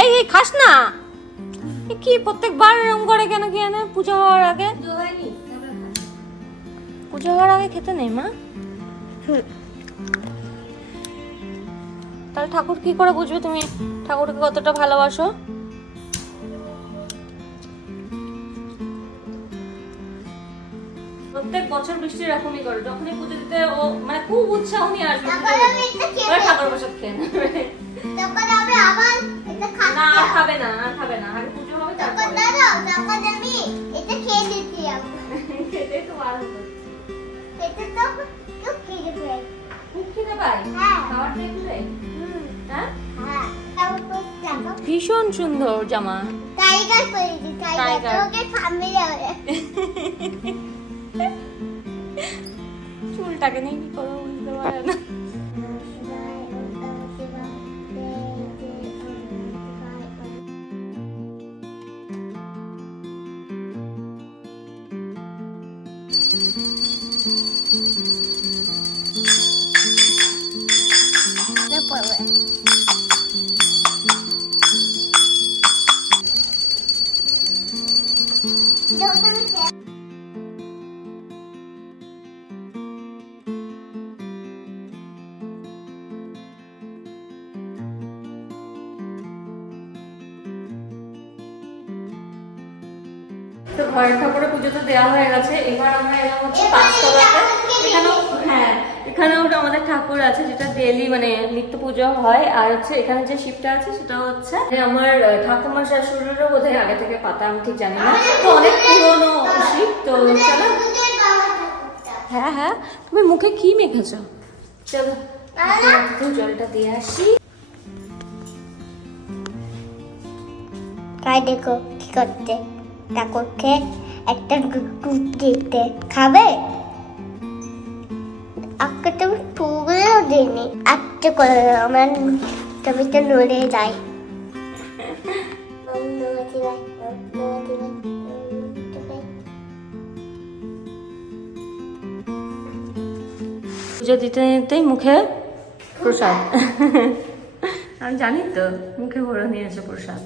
এই এই খাস না, কি প্রত্যেকবার এরকম করে কেন কি জানে? পূজা হওয়ার আগে, পূজা হওয়ার আগে খেতে নেই মা। তাহলে ঠাকুর কি করে বুঝবে তুমি ঠাকুরকে কতটা ভালোবাসো? প্রত্যেক বছর বৃষ্টি এরকমই করে, যখনই পুজো দিতে ও মানে খুব উৎসাহ নিয়ে আসবে ঠাকুর প্রসাদ খেয়ে নেবে। না আর খাবে না, আর খাবে না, আগে পুজো হবে তারপর খেতে তো ভালো খুব খেতে পাই খাবার দেখলে। হ্যাঁ ভীষণ সুন্দর জামা, টাইগার পরেছি, টাইগার ওকে সামনে যাবে। চুলটাকে নিয়ে কি করবো বুঝতে পারে না। তো ঘরের ঠাকুরে পুজো তো দেওয়া হয়ে গেছে, এবার আমরা এলাম হচ্ছে পাঁচতলাতে। এখানেও হ্যাঁ এখানেও আমাদের ঠাকুর আছে যেটা ডেইলি মানে নিত্য পুজো হয়। আর হচ্ছে এখানে যে শিবটা আছে সেটা হচ্ছে আমার ঠাকুমার শাশুড়িরও বোধহয় আগে থেকে পাতা, আমি ঠিক জানি না, তো অনেক পুরনো শিব। তো চলো হ্যাঁ হ্যাঁ তুমি মুখে কি মেখেছ? চলো জলটা দিয়ে আসি। তাই দেখো কি করতে, ঠাকুরকে একটা দুধ দিতে খাবে। আজকে তুমি টুকরেও দিইনি, আজকে করে আমার তুমি তো নড়ে যাই। পুজো দিতে নিতেই মুখে প্রসাদ আমি জানি তো, মুখে ভরে নিয়েছে প্রসাদ।